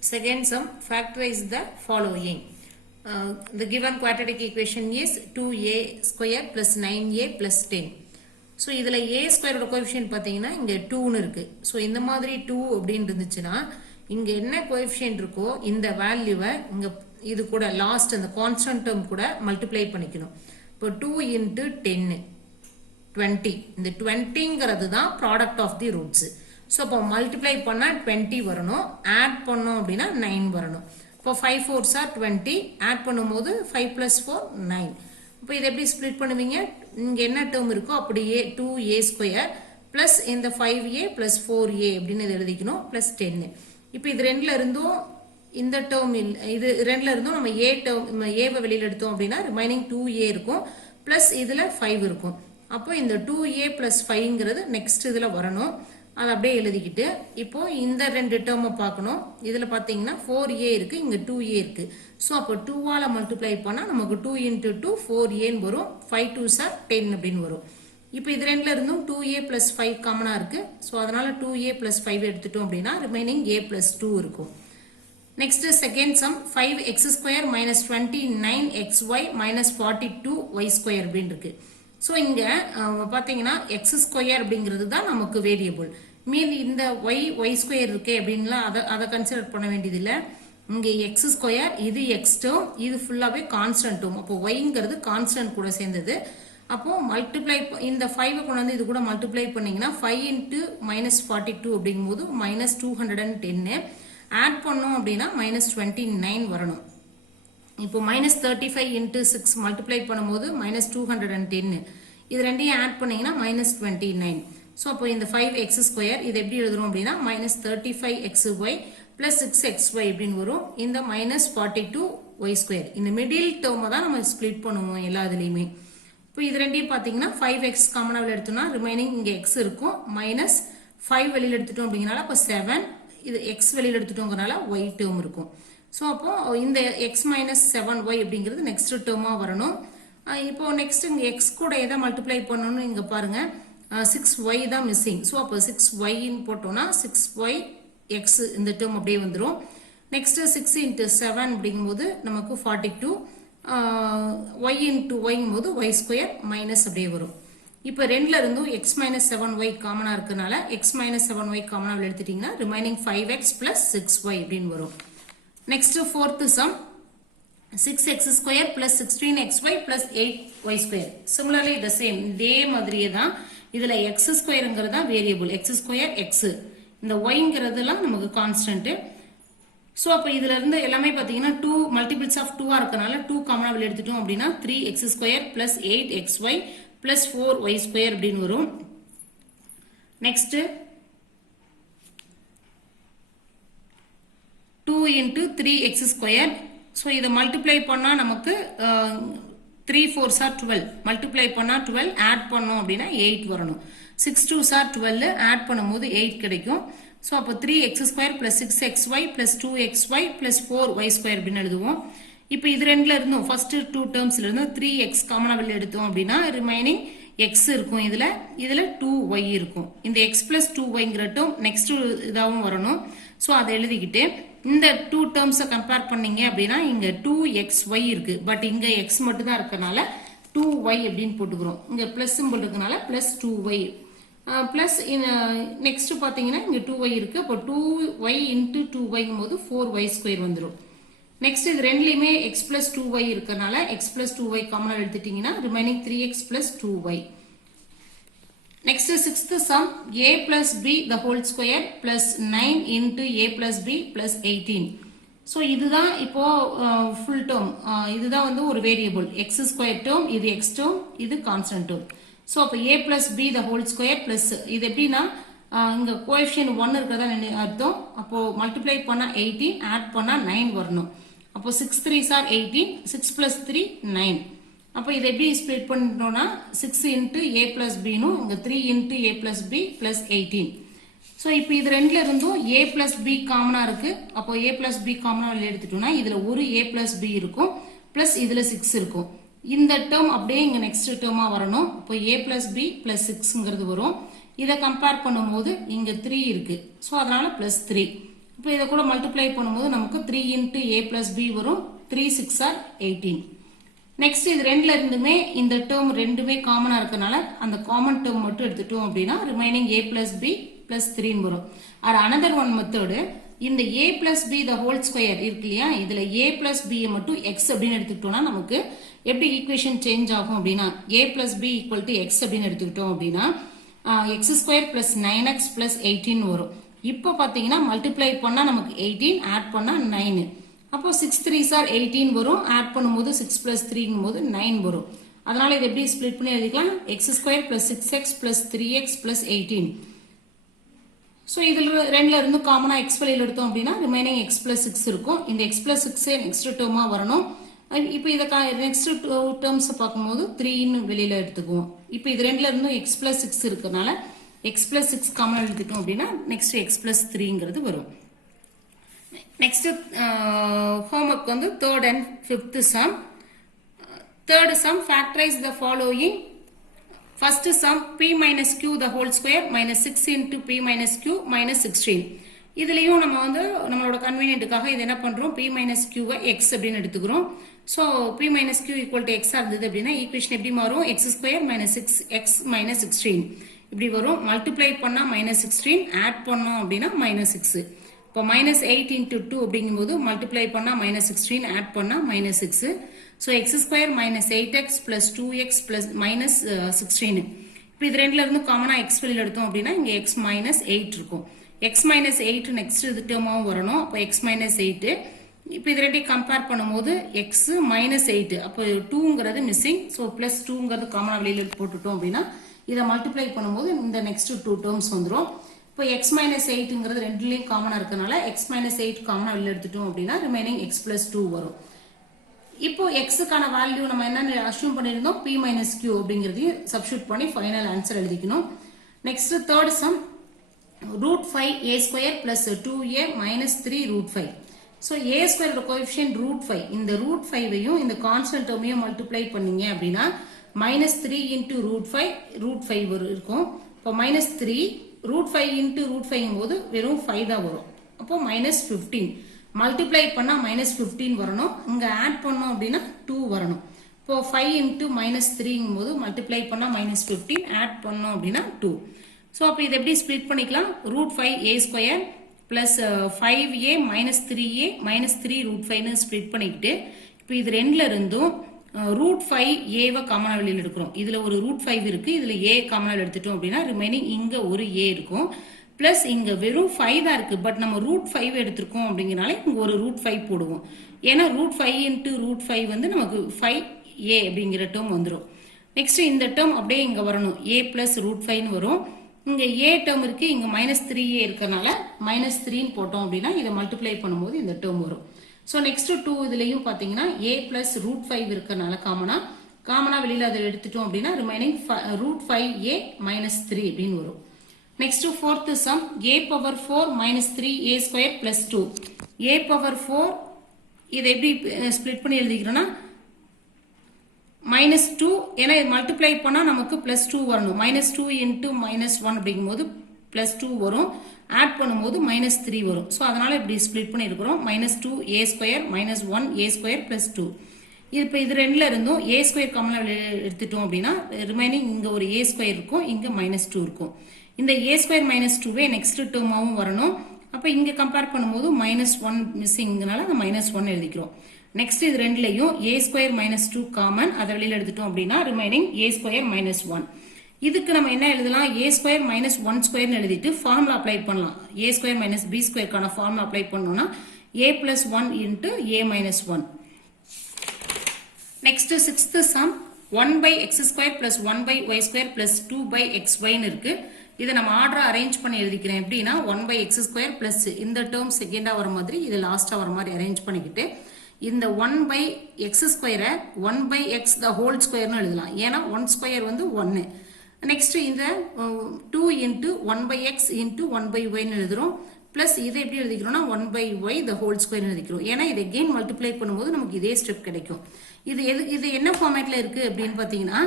Second sum, factorize the following. The given quadratic equation is 2a square plus 9a plus 10. So இதில் a ஸ்கொயரோட coefficient பார்த்தீங்கன்னா இங்கே 2ன்னு இருக்குது. So இந்த மாதிரி 2 அப்படின்னு இருந்துச்சுன்னா இங்கே என்ன கோஎஃபிஷியன்ட் இருக்கோ இந்த வேல்யூவை இங்கே இது கூட லாஸ்ட் அந்த கான்ஸ்டன்ட் டேர்ம் கூட மல்டிப்ளை பண்ணிக்கணும். இப்போ 2 இன்ட்டு 10 20. இந்த 20ங்கிறது தான் product of the roots. So அப்போ மல்டிப்ளை பண்ணால் 20 வரணும், ஆட் பண்ணோம் அப்படின்னா 9 வரணும். இப்போ 5 4s are 20, ஆட் பண்ணும்போது 5 + 4 9. இப்போ இதை எப்படி ஸ்ப்ளிட் பண்ணுவீங்க? இங்கே என்ன டேர்ம் இருக்கோ அப்படியே 2a ஸ்கொயர் ப்ளஸ் இந்த 5a ப்ளஸ் 4a அப்படின்னு இது எழுதிக்கணும் ப்ளஸ் 10. இப்போ இது ரெண்டுல இருந்தும் இந்த டேர்ம் இது ரெண்டுல இருந்தும் நம்ம ஏ டேர்ம் ஏவை வெளியில் எடுத்தோம் அப்படின்னா ரிமைனிங் 2a இருக்கும் ப்ளஸ் இதில் 5 இருக்கும். அப்போ இந்த 2a ப்ளஸ் 5ங்கிறது நெக்ஸ்ட் இதில் வரணும். அதை அப்படியே எழுதிக்கிட்டு இப்போ இந்த ரெண்டு டேர்மை பார்க்கணும். இதில் பார்த்தீங்கன்னா 4a இருக்குது, இங்கே 2a இருக்குது. ஸோ அப்போ 2ஆல் மல்டிப்ளை பண்ணால் நமக்கு 2 × 2 4aன்னு வரும். 5 2s are 10 அப்படின்னு வரும். இப்போ இது ரெண்டுல இருந்தும் 2a ப்ளஸ் 5 காமனாக இருக்குது. ஸோ அதனால் 2a ப்ளஸ் 5 எடுத்துட்டோம் அப்படின்னா ரிமைனிங் a ப்ளஸ் 2 இருக்கும். Next second sum 5x² minus 29xy minus 42y square அப்படின்னு இருக்கு. ஸோ இங்கே பார்த்தீங்கன்னா x² அப்படிங்கிறது தான் நமக்கு வேரியபிள். மீதி இந்த y ஸ்கொயர் இருக்கே அப்படின்லாம் அதை கன்சிடர் பண்ண வேண்டியதில்லை. இங்கே x², இது x டேர்ம், இது ஃபுல்லாகவே கான்ஸ்டன்ட் டேர்ம். அப்போ yங்கிறது கான்ஸ்டன்ட் கூட சேர்ந்தது. அப்போ மல்டிப்ளை இந்த 5 கொண்டு வந்து இது கூட மல்டிப்ளை பண்ணிங்கன்னா 5 × -42 அப்படிங்கும்போது -210. ஆட் பண்ணோம் அப்படின்னா -29 வரணும். இப்போ -35 × 6 மல்டிப்ளை பண்ணும்போது -210. இது ரெண்டையும் ஆட் பண்ணீங்கன்னா -29. ஸோ அப்போ இந்த 5x² இது எப்படி எழுதுறோம் அப்படின்னா -35xy ப்ளஸ் 6xy அப்படின்னு வரும். இந்த -42y². இந்த மிடில் டேர்மை தான் நம்ம ஸ்ப்ளிட் பண்ணுவோம் எல்லா இதுலேயுமே. இப்போ இது ரெண்டையும் பார்த்தீங்கன்னா 5x காமனாக எடுத்தோம்னா ரிமைனிங் இங்கே x இருக்கும், -5 வெளியில் எடுத்துட்டோம் அப்படிங்கிறனால அப்போ 7, இது x வெளியில் எடுத்துட்டோங்கிறனால y டேர்ம் இருக்கும். ஸோ அப்போ இந்த x - 7y அப்படிங்கிறது நெக்ஸ்ட் டேர்மாக வரணும். இப்போ நெக்ஸ்ட் இங்கே x கூட எதை மல்டிப்ளை பண்ணணும்னு இங்கே பாருங்க, 6y தான் மிஸ்ஸிங். ஸோ அப்போ 6yன்னு போட்டோம்னா 6y x இந்த டேர்ம் அப்படியே வந்துடும். நெக்ஸ்ட் 6 × 7 அப்படிங்கும்போது நமக்கு 42, y × yங்கும் போது y² மைனஸ் அப்படியே வரும். இப்போ ரெண்டுல இருந்தும் x - 7y காமனாக இருக்கனால x - 7y காமனாக எடுத்துட்டீங்கன்னா ரிமைனிங் 5x + 6y அப்படின்னு வரும். Next fourth some 6x² + 16xy + 8y². Similarly the same, இதே மாதிரியே தான். இதில் x²ங்கிறது தான் வேரியபிள், x², x. இந்த yங்கிறதுலாம் நமக்கு கான்ஸ்டன்ட். ஸோ அப்போ இதுல இருந்து எல்லாமே பார்த்தீங்கன்னா 2 மல்டிபிள்ஸ் ஆஃப் 2 இருக்கனால 2 காமனாக வெளியே எடுத்துட்டோம் அப்படின்னா 3x² + 8xy + 4y² அப்படின்னு வரும். Next 2 × 3x². ஸோ இதை மல்டிப்ளை பண்ணால் நமக்கு 3 4s are 12. மல்டிப்ளை பண்ணால் 12, ஆட் பண்ணோம் அப்படின்னா 8 வரணும். 6 2s are 12, ஆட் பண்ணும்போது 8 கிடைக்கும். ஸோ அப்போ 3x² + 6xy + 2xy + 4y² அப்படின்னு எழுதுவோம். இப்போ இது ரெண்டுல இருந்தும் ஃபர்ஸ்ட் 2 டேர்ம்ஸ்ல இருந்து 3x காமனாக வெளியே எடுத்தோம் அப்படின்னா ரிமைனிங் x இருக்கும், இதில் 2y இருக்கும். இந்த x + 2yங்கிற டேர்ம் நெக்ஸ்ட் இதாகவும் வரணும். ஸோ அதை எழுதிக்கிட்டு இந்த 2 டேர்ம்ஸை கம்பேர் பண்ணீங்க அப்படின்னா இங்கே 2xy இருக்கு, பட் இங்கே x மட்டும் தான் இருக்கனால 2y அப்படின்னு போட்டுக்கிறோம். இங்கே ப்ளஸ் சிம்பிள் இருக்கனால +2y ப்ளஸ் நெக்ஸ்ட் பார்த்தீங்கன்னா இங்கே 2y இருக்கு. அப்போ 2y × 2yங்கும் போது 4y² வந்துடும். நெக்ஸ்ட் இது ரெண்டுலையுமே x + 2y இருக்கனால x + 2y காமனாக எடுத்துட்டீங்கன்னா remaining 3x + 2y. Next sixth some a + b the whole square + 9 × a + b + 18. So இதுதான் இப்போ ஃபுல் டேர்ம். இதுதான் வந்து ஒரு வேரியபிள், x² டேர்ம், இது x டேர்ம், இது கான்ஸ்டன்ட் டேர்ம். ஸோ அப்போ a + b the whole square plus இது எப்படின்னா இங்கே கோஎஃபிஷியன்ட் 1 இருக்கிறதா அர்த்தம். அப்போ மல்டிப்ளை பண்ணால் 18, ஆட் பண்ணால் 9 வரணும். அப்போ 6 3s are 18, 6 + 3 9. அப்போ இதை எப்படி ஸ்ப்ளிட் பண்ணிட்டோம்னா 6 × a + b னும் இங்கே 3 × a + b + 18. ஸோ இப்போ இது ரெண்டுல இருந்தும் a + b காமனாக இருக்கு. அப்போ a + b காமனாக எடுத்துட்டோம்னா இதில் ஒரு a + b இருக்கும், ப்ளஸ் இதில் 6 இருக்கும். இந்த டேர்ம் அப்படியே இங்கே நெக்ஸ்ட் டேர்மாக வரணும். இப்போ a + b + 6ங்கிறது வரும். இதை கம்பேர் பண்ணும்போது இங்கே 3 இருக்கு, ஸோ அதனால +3. இப்போ இதை கூட மல்டிப்ளை பண்ணும்போது நமக்கு 3 into a plus b வரும். 3 6 are 18. நெக்ஸ்ட் இது ரெண்டுல இருந்துமே இந்த டேர்ம் ரெண்டுமே காமனா இருக்கனால அந்த காமன் டேர்ம் மட்டும் எடுத்துட்டோம் அப்படின்னா remaining a plus b plus 3 வரும். ஆர் another one மெத்தட் இந்த a plus b the whole square இருக்கு இல்லையா, இதுல a plus b மட்டும் x அப்படின்னு எடுத்துக்கிட்டோம்னா நமக்கு எப்படி ஈக்குவேஷன் சேஞ்ச் ஆகும் அப்படின்னா a plus b equal to x அப்படின்னு எடுத்துக்கிட்டோம் அப்படின்னா x square plus 9x plus 18 வரும். இப்போ பாத்தீங்கன்னா மல்டிப்ளை பண்ணா நமக்கு 18 ஆட் பண்ணா 9. அப்போ 6 3s are 18 வரும். ஆட் பண்ணும்போது 6 plus 3 போது 9 வரும். அதனால இது எப்படி ஸ்ப்ளிட் பண்ணி எழுதிக்கலாம், x square plus 6x plus 3x plus 18. So இதில் ரெண்டுல இருந்து காமனா x வெளியில் எடுத்தோம் அப்படின்னா ரிமைனிங் x plus 6 இருக்கும். இந்த x plus 6 நெக்ஸ்ட் டேர்மா வரணும். இப்போ இதை நெக்ஸ்ட் டேர்ம்ஸ் பார்க்கும்போது 3 வெளியில எடுத்துக்குவோம். இப்போ இது ரெண்டுல இருந்தும் x plus 6 இருக்கனால x plus 6 காமனா எடுத்துக்கணும் அப்படின்னா நெக்ஸ்ட் x plus 3ங்கிறது வரும். Next homework வந்து third and fifth sum. Third sum, factorize the following. First sum p minus q the whole square minus 6 into p minus q minus 16. இதுலயும் நம்ம வந்து நம்மளோட கன்வீனியன்ட்டுக்காக இது என்ன பண்றோம், p minus q வை x அப்படின்னு எடுத்துக்கிறோம். So p minus q equal to x இருந்தது அப்படின்னா ஈக்குவேஷன் எப்படி மாறும், x square minus 6x minus 16 இப்படி வரும். மல்டிப்ளை பண்ணா minus 16, ஆட் பண்ணோம் அப்படின்னா minus 6. இப்போ minus 8 into 2 அப்படிங்கும்போது மல்டிப்ளை பண்ணா minus 16, ஆட் பண்ணா minus 6. So x square minus 8x plus 2x plus minus 16. இப்போ இது ரெண்டுல இருந்து காமனா x வெளியில் எடுத்தோம் அப்படின்னா இங்க x minus 8 இருக்கும். x minus 8 நெக்ஸ்ட் இது டேர்மாவும் வரணும். அப்போ x minus 8. இப்போ இது ரெண்டையும் கம்பேர் பண்ணும்போது x minus 8. அப்போ 2ங்கிறது மிஸ்ஸிங். ஸோ பிளஸ் 2ங்கிறது காமனா வெளியில் போட்டுட்டோம் அப்படின்னா இதை மல்டிப்ளை பண்ணும்போது இந்த நெக்ஸ்ட் 2 டேர்ம்ஸ் வந்துடும். இப்போ x minus 8ங்கிறது ரெண்டுலேயும் காமனா இருக்கனால x minus 8 காமனா வெளியில் எடுத்துட்டோம் அப்படின்னா ரிமைனிங் x plus 2 வரும். இப்போ xக்கான வேல்யூ நம்ம என்ன அஸ்யூம் பண்ணியிருந்தோம், p minus q அப்படிங்கிறதையும் சப்ஸ்டியூட் பண்ணி ஃபைனல் ஆன்சர் எழுதிக்கணும். Next third sum root 5 a square plus 2a minus 3 root 5. So a ஸ்கொயரோட கோஎஃபிஷியன்ட் root 5, இந்த root 5ஐயும் இந்த கான்ஸ்டன்ட் டேர்மையும் மல்டிப்ளை பண்ணீங்க அப்படின்னா minus 3 into root 5 root 5 இருக்கும். இப்போ minus 3 root 5 into root 5 போது வெறும் 5 தான் வரும். அப்போ minus 15 மல்டிப்ளை பண்ணா minus 15 வரணும். இங்க ஆட் பண்ணோம் அப்படின்னா 2 வரணும். இப்போ 5 into minus 3 போது மல்டிப்ளை பண்ணா minus 15, ஆட் பண்ணோம் அப்படின்னா 2. ஸோ அப்போ இதை எப்படி ஸ்ப்ளிட் பண்ணிக்கலாம், root 5 a square plus 5a minus 3a minus 3 root 5ன்னு ஸ்ப்ளிட் பண்ணிக்கிட்டு இப்போ இது ரெண்டுல இருந்தும் root 5 a காமனா வெளியில் எடுக்கிறோம். இதுல ஒரு root 5 இருக்கு, இதுல a காமனா எடுத்துட்டோம் அப்படின்னா ரிமைனிங் இங்க ஒரு a இருக்கும். பிளஸ் இங்க வெறும் 5 தான் இருக்கு, பட் நம்ம root 5 எடுத்திருக்கோம் அப்படிங்கறனால இங்க ஒரு root 5 போடுவோம். ஏன்னா root 5 into root 5 வந்து நமக்கு 5a அப்படிங்கிற டேர்ம் வந்துடும். நெக்ஸ்ட் இந்த டேர்ம் அப்படியே இங்க வரணும், a plus root 5ன்னு வரும். இங்க a டேர்ம் இருக்கு, இங்க minus 3a இருக்கனால minus 3ன்னு போட்டோம் அப்படின்னா இதை மல்டிப்ளை பண்ணும்போது இந்த டேர்ம் வரும். ஸோ நெக்ஸ்ட் 2 இதுலையும் பார்த்தீங்கன்னா a plus root 5 இருக்கனால காமனா வெளியில் அதை எடுத்துட்டோம் அப்படின்னா ரிமைனிங் root 5a minus 3 அப்படின்னு வரும். Next fourth some a power 4 minus 3a square plus 2. a power 4 இதை எப்படி ஸ்ப்ளிட் பண்ணி எழுதிக்கிறோன்னா minus 2, ஏன்னா மல்டிப்ளை பண்ணா நமக்கு plus 2 வரணும். minus 2 into minus 1 அப்படிங்கும்போது plus 2 வரும். ஆட் பண்ணும்போது minus 3 வரும். ஸோ அதனால இப்படி ஸ்ப்ளிட் பண்ணி இருக்கிறோம். minus 2a square minus 1a square plus 2. இப்போ இது ரெண்டுல இருந்தும் a ஸ்கொயர் காமனா எடுத்துட்டோம் அப்படின்னா ரிமைனிங் இங்க ஒரு a ஸ்கொயர் இருக்கும், இங்க minus 2 இருக்கும். இந்த a ஸ்கொயர் minus 2வே நெக்ஸ்ட் டேர்மாவும் வரணும். அப்போ இங்க கம்பேர் பண்ணும்போது minus 1 மிஸ்ஸிங்னால அந்த minus 1 எழுதிக்கிறோம். நெக்ஸ்ட் இது ரெண்டுலையும் a ஸ்கொயர் minus 2 காமன், அதை வெளியில் எடுத்துட்டோம் அப்படின்னா ரிமைனிங் a ஸ்கொயர் minus 1. இதுக்கு நம்ம என்ன எழுதலாம், a ஸ்கொயர் minus 1 ஸ்கொயர்னு எழுதிட்டு ஃபார்முலா அப்ளை பண்ணலாம். a ஸ்கொயர் minus b ஸ்கொயருக்கான ஃபார்முலா அப்ளை பண்ணோம்னா a plus 1 into a minus 1. Next sixth sum 1 by x square plus 1 by y square plus 2 by xyன்னு இருக்கு. இதை நம்ம ஆர்டரா அரேஞ்ச் பண்ணி எழுதிக்கிறேன். எப்படின்னா 1 by x square plus இந்த டேர்ம் செகண்டா வர மாதிரி இது லாஸ்டா வர மாதிரி அரேஞ்ச் பண்ணிக்கிட்டு இந்த 1 by x ஸ்கொயரை 1 by x the whole ஸ்கொயர்னு எழுதலாம். ஏன்னா 1 ஸ்கொயர் வந்து 1. நெக்ஸ்ட் இந்த 2 into 1 by x into 1 by y எழுதுறோம். பிளஸ் இதை எப்படி எழுதிக்கிறோம்னா 1 by y the whole square எழுதிக்கிறோம். ஏன்னா இதை again மல்டிப்ளை பண்ணும்போது நமக்கு இதே ஸ்டெப் கிடைக்கும். இது என்ன ஃபார்மேட்ல இருக்கு அப்படின்னு பார்த்தீங்கன்னா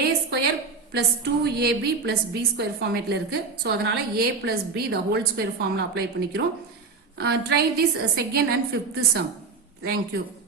a square plus 2ab plus b square ஃபார்மேட்ல இருக்கு. ஸோ அதனால a plus b the whole square formula apply பண்ணிக்கிறோம். Try this second and fifth sum. Thank you.